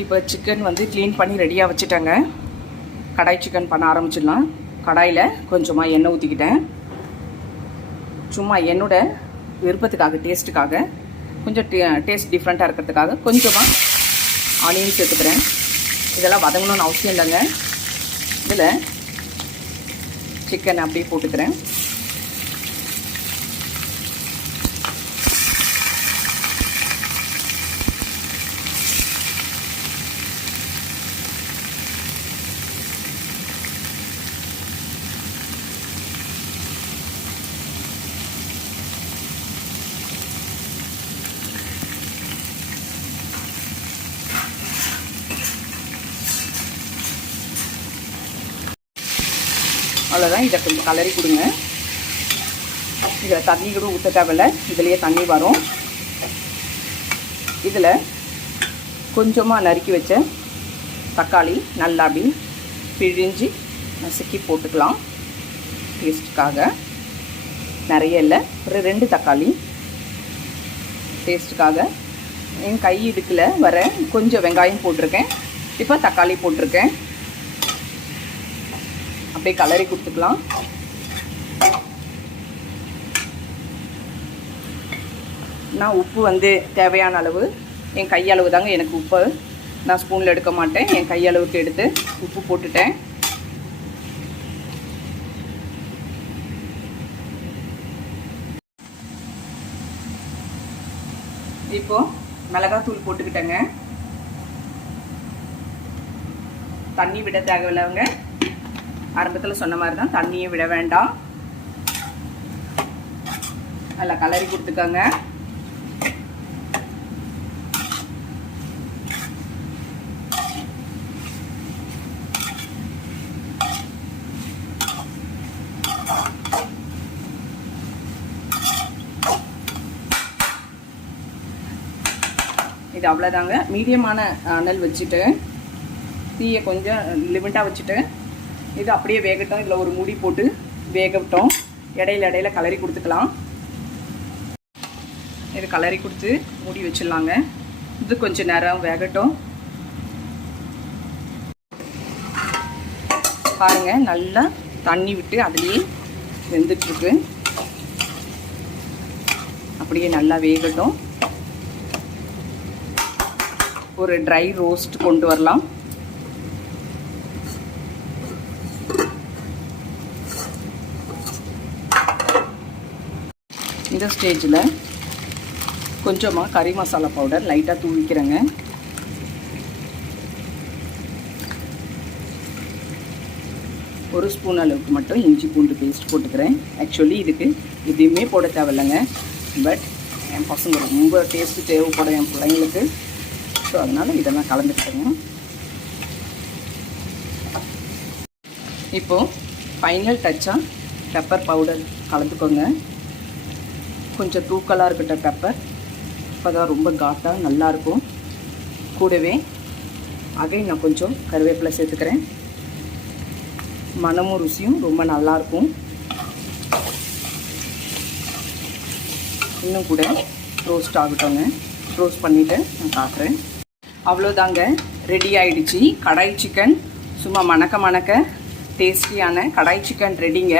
இப்போ சிக்கன் வந்து க்ளீன் பண்ணி ரெடியாக வச்சுட்டேங்க. கடாய் சிக்கன் பண்ண ஆரம்பிச்சிடலாம். கடாயில் கொஞ்சமாக எண்ணெய் ஊற்றிக்கிட்டேன். சும்மா என்னோட விருப்பத்துக்காக, டேஸ்ட்டுக்காக, கொஞ்சம் டேஸ்ட் டிஃப்ரெண்ட்டாக இருக்கிறதுக்காக கொஞ்சமாக ஆனியன் சேர்த்துக்கிறேன். இதெல்லாம் வதங்கணும்னு அவசியம் இல்லைங்க. இதில் சிக்கன் அப்படியே போட்டுக்கிறேன். அவ்வளோதான். இதை கொஞ்சம் கலரி கொடுங்க. இதில் தண்ணி கூட ஊற்ற தேவையில்லை, இதுலேயே தண்ணி வரும். இதில் கொஞ்சமாக நறுக்கி வச்ச தக்காளி நல்லா அப்படி பிழிஞ்சு நசுக்கி போட்டுக்கலாம். டேஸ்ட்டுக்காக நிறைய இல்லை, ஒரு 2 தக்காளி டேஸ்ட்டுக்காக. என் கை இடுக்கில் வர கொஞ்சம் வெங்காயம் போட்டிருக்கேன், இப்போ தக்காளி போட்டிருக்கேன். அப்படியே கலரி கொடுத்துக்கலாம். நான் உப்பு வந்து தேவையான அளவு, என் கையளவு தாங்க எனக்கு உப்பு. நான் ஸ்பூனில் எடுக்க மாட்டேன், என் கையளவுக்கு எடுத்து உப்பு போட்டுட்டேன். இப்போது மிளகாத்தூள் போட்டுக்கிட்டேங்க. தண்ணி விட தேவையில்லைங்க. ஆரம்பத்தில் சொன்ன மாதிரி தான், தண்ணியை விட வேண்டாம். நல்லா கலரி கொடுத்துக்கோங்க. இது அவ்வளோதாங்க. மீடியமான அனல் வச்சுட்டு, தீயை கொஞ்சம் லிமிட்டாக வச்சுட்டு இது அப்படியே வேகட்டும். இதில் ஒரு மூடி போட்டு வேகட்டும். இடையில கலரி கொடுத்துக்கலாம். இது கலரி கொடுத்து மூடி வச்சிடலாங்க. இது கொஞ்சம் நேரம் வேகட்டும். பாருங்கள், நல்லா தண்ணி விட்டு அதுலேயே வெந்துட்டுருக்கு. அப்படியே நல்லா வேகட்டும். ஒரு ட்ரை ரோஸ்ட் கொண்டு வரலாம். இந்த ஸ்டேஜில் கொஞ்சமாக கறி மசாலா பவுடர் லைட்டாக தூவிக்கிறேங்க. ஒரு ஸ்பூன் அளவுக்கு மட்டும் இஞ்சி பூண்டு பேஸ்ட் போட்டுக்கிறேன். ஆக்சுவலி இதுக்கு எதுவுமே போட தேவையில்லைங்க, பட் என் பசங்க ரொம்ப டேஸ்ட்டு தேவைப்படும் என் பிள்ளைங்களுக்கு. ஸோ அதனால் இதெல்லாம் கலந்துக்கிட்டேங்க. இப்போது ஃபைனல் டச்சாக பெப்பர் பவுடர் கலந்துக்கோங்க. கொஞ்சம் தூக்கலாக இருக்கட்டும் பெப்பர், அப்போ தான் ரொம்ப காட்டாக நல்லாயிருக்கும். கூடவே அகைன் நான் கொஞ்சம் கருவேப்பிலை சேர்த்துக்கிறேன். மனமும் ருசியும் ரொம்ப நல்லாயிருக்கும். இன்னும் கூட ரோஸ்ட் ஆகட்டோங்க. ரோஸ்ட் பண்ணிவிட்டு நான் காட்டுறேன். அவ்வளோதாங்க, ரெடி ஆகிடுச்சு கடாய் சிக்கன். சும்மா மணக்க டேஸ்டியான கடாய் சிக்கன் ரெடிங்க.